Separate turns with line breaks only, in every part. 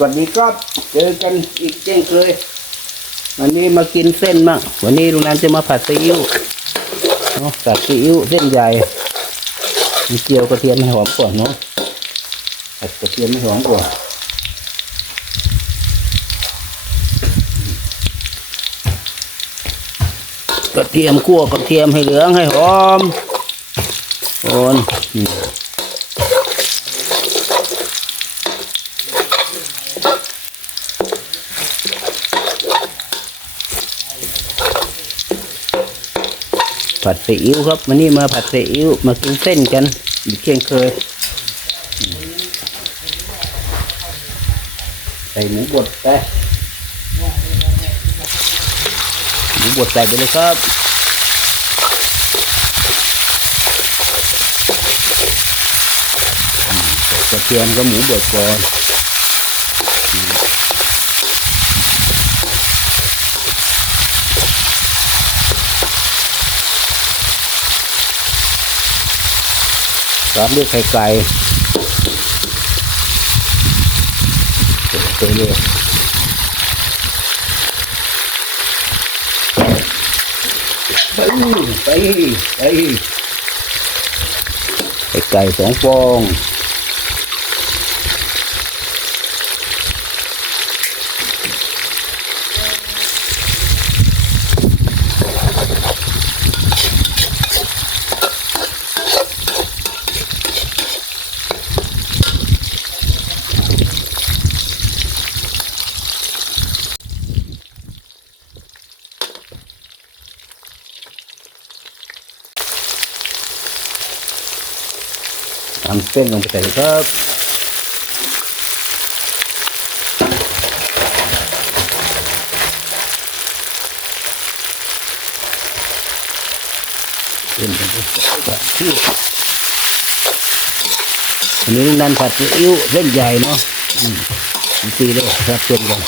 สวัสดีครับเจอกันอีกเช่นเคย วันนี้มากินเส้นมั่งวันนี้ลุงนันจะมาผัดซีอิ๊วเนาะผัดซีอิ๊วเส้นใหญ่มีเจียวกระเทียมให้หอมก่อนเนาะผัดกระเทียมให้หอมก่อนกระเทียมคั่วกระเทียมให้เหลืองให้หอมโอน ผัดซีอิ๊วครับวันนี้มาผัดซีอิ๊วมากินเส้นกันอีกเช่นเคย ใส่หมูบดไปหมูบดใส่ไปเลยครับกระเทียมกับหมูบดก่อน ตามด้วยไข่ไก่ใส่ไปเลยไปไปไปไก่สองฟอง ทำเส้นลงไปใส่เลยครับเส้นก็ได้ครับอิ๊วอันนี้นันผัดซีอิ๊วเส้นใหญ่เนาะอืมตีเลยครับเส้นกัน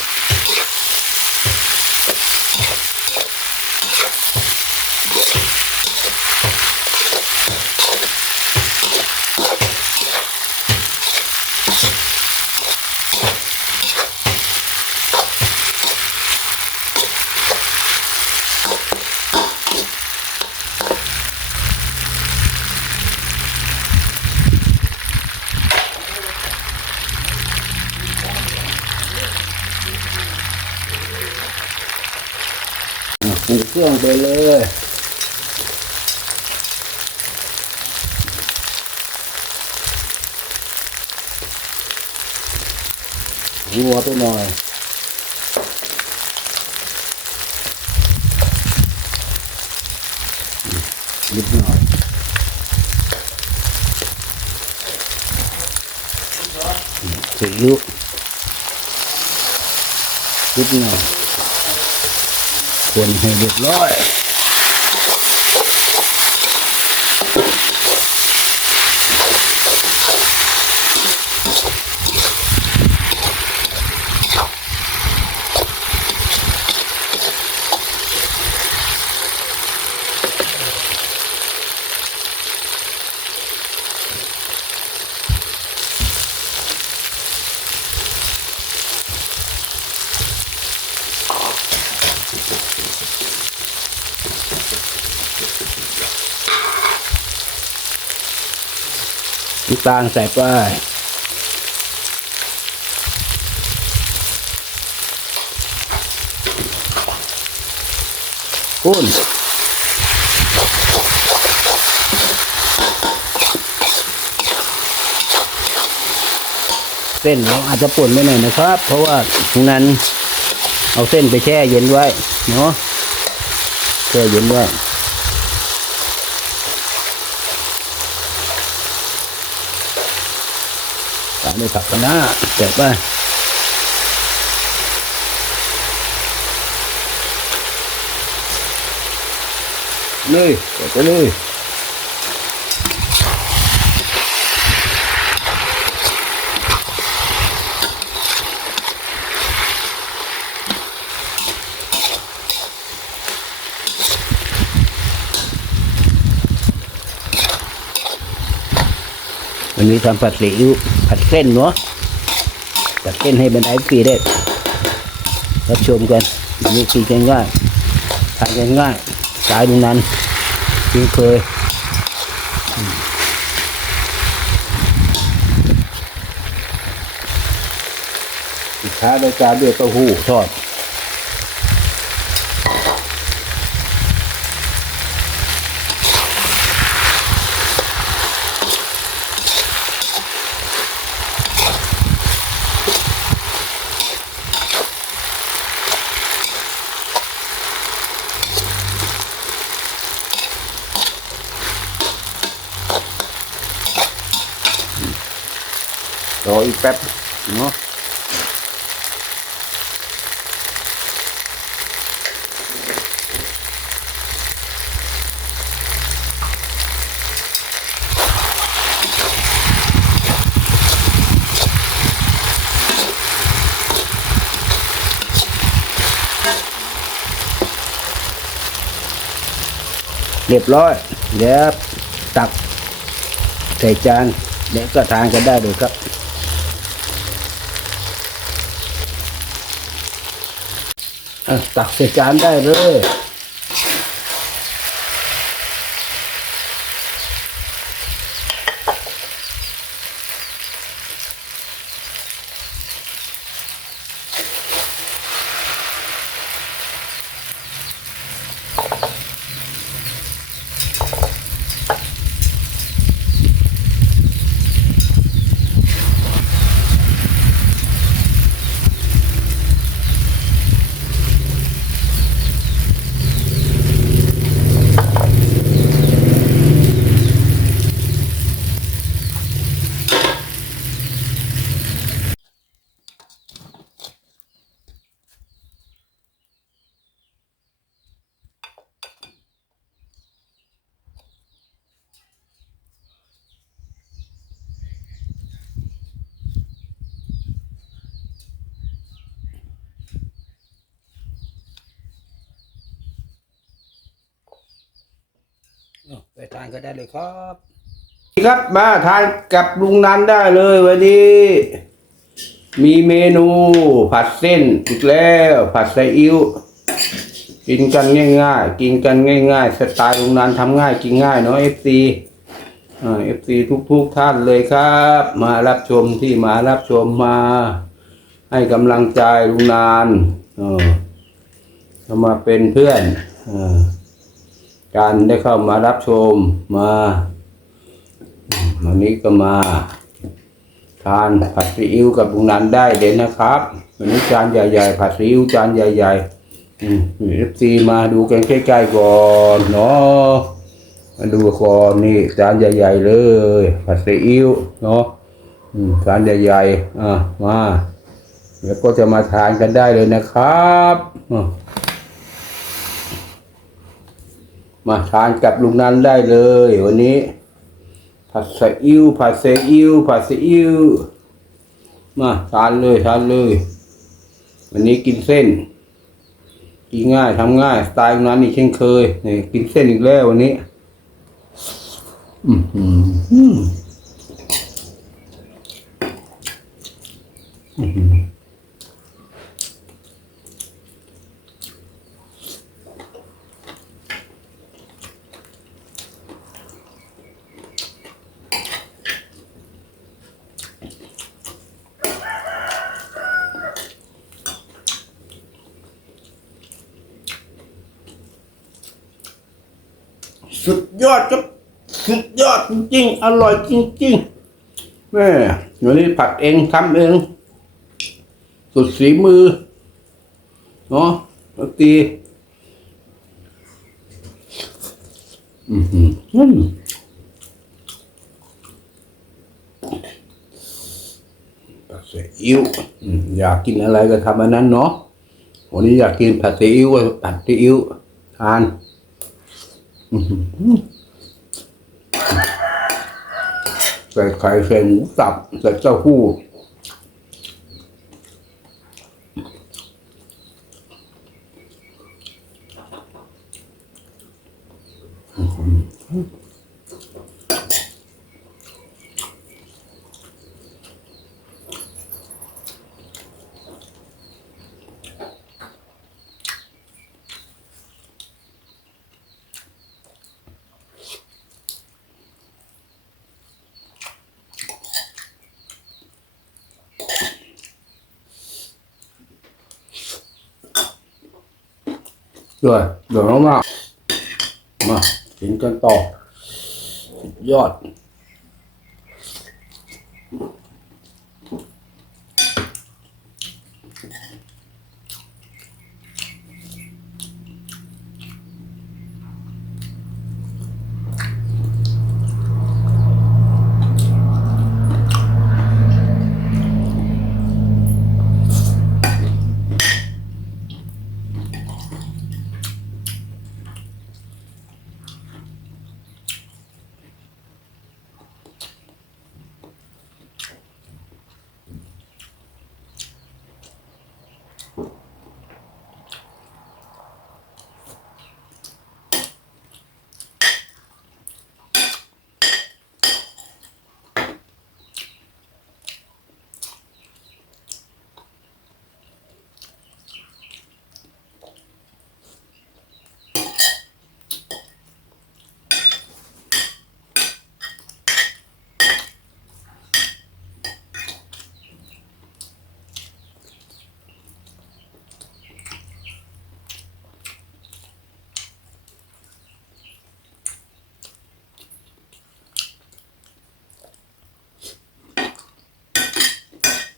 ปรุงเครื่องไปเลยหัวไปหน่อยนิดหน่อยซีอิ๊วนิดหน่อย คนให้เรียบร้อย น้ำตาลใส่ไปปุ้นเส้นเราอาจจะป่นไปหน่อยนะครับ เพราะว่าตรงนั้นเอาเส้นไปแช่เย็นไว้เนาะแช่เย็นไว้ ตาในผักคะน้าแจกไปเลยแจกไปเลย วันนี้ทำผัดซีอิ๊วผัดเส้นเนาะจัดเต้นให้บรรดาฟรีได้รับชมกันอันนี้กินง่ายทานง่ายสายตรงนั้นที่เคยอืมปิดท้ายรายการด้วยเต้าหู้ทอด แป๊บเนาะเรียบร้อยเดี๋ยวตักใส่จานเดี๋ยวก็ทานกันได้เลยครับ อะ ตักใส่จานได้เลย ไปทานก็ได้เลยครับครับมาทานกับลุงนันได้เลยวันนี้ มีเมนูผัดเส้นอีกแล้ว ผัดไซอิ๊วกินกันง่ายๆ กินกันง่าย ๆ สไตล์ลุงนันทำง่ายกินง่ายเนาะเอฟซีเอฟซีทุกๆท่านเลยครับ มารับชมที่มารับชมมา ให้กำลังใจลุงนานเออมาเป็นเพื่อน เออ การได้เข้ามารับชมมาวันนี้ก็มา ทานผัดซีอิ๊วกับบุงนันได้เด่นนะครับ วันนี้จานใหญ่ๆผัดซีอิ๊วจานใหญ่ๆอืมเอฟซีมาดูกันใกล้ๆก่อนเนาะมาดูก่อนนี่จานใหญ่ๆเลยผัดซีอิ๊วเนาะจานใหญ่ๆอะมาแล้วก็จะมาทานกันได้เลยนะครับอะ มาทานกับลุงนันได้เลย วันนี้ผัดซีอิ๊วผัดซีอิ๊วผัดซีอิ๊วมาทานเลยทานเลย วันนี้กินเส้นกินง่ายทำง่ายสไตล์ลุงนันนี่เช่นเคยนี่กินเส้นอีกแล้ววันนี้อืม อดยอดครับสุดยอดจริงๆ อร่อยจริงๆแม่วันนี้ผัดเองทำเอง สุดสีมือ เนาะติอือหืออืมผัดซีอิ๊วอยากกินอะไรก็ทำอันนั้นเนาะวันนี้อยากกินผัดซีอิ๊วผัดซีอิ๊วทาน อืม ใส่ไข่ใส่หมูสับใส่เต้าหู้ ด้วยเดี๋ยวมากๆมากินกันต่อสุดยอด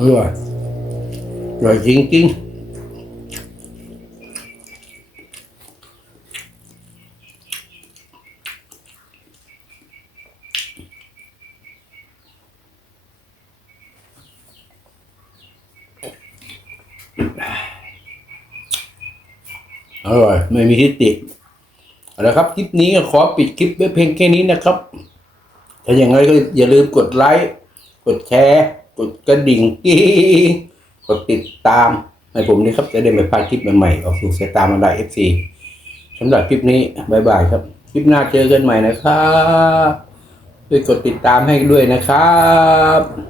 อร่อยอร่อยจริงๆอร่อยไม่มีทิฏฐิเอาละครับ คลิปนี้ก็ขอปิดคลิปไว้เพียงแค่นี้นะครับ ถ้าอย่างไรก็อย่าลืมกดไลค์ กดแชร์ กดกระดิ่งกีกดติดตามให้ผมด้วยครับ จะได้ไม่พลาดคลิปใหม่ๆออกสู่สายตามาได้เอฟซีสำหรับคลิปนี้บายบายครับคลิปหน้าเจอกันใหม่นะครับช่วยกดติดตามให้ด้วยนะครับ